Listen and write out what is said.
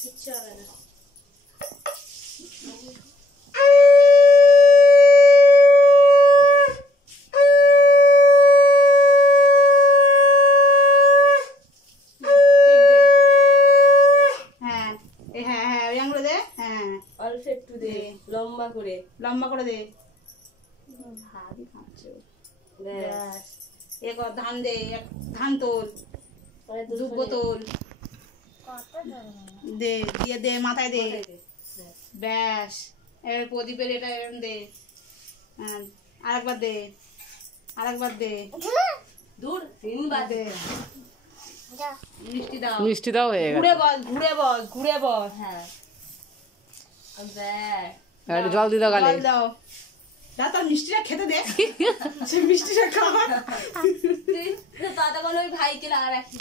কিচ্ছু হবে না। অল্প একটু দে, লম্বা করে দে। ধান দে, ধান তোল, দু বোতল দে, দিয়ে দে, মাথায় দে। ব্যাস, এবার প্রদীপের এটা এরকম দে। আরেকবার দে, আরেকবার দে। দূর 3 বার দে। মিষ্টি দাও, মিষ্টি দাও হয়ে গেছে। ঘুরে বস। হ্যাঁ, একটু জল দিয়ে দাও গালে। জল দাও, দাও তার মিষ্টিটা খেতে দে। সে মিষ্টিটা খাওয়া ততক্ষণ ওই ভাইকে লাগা রাখি।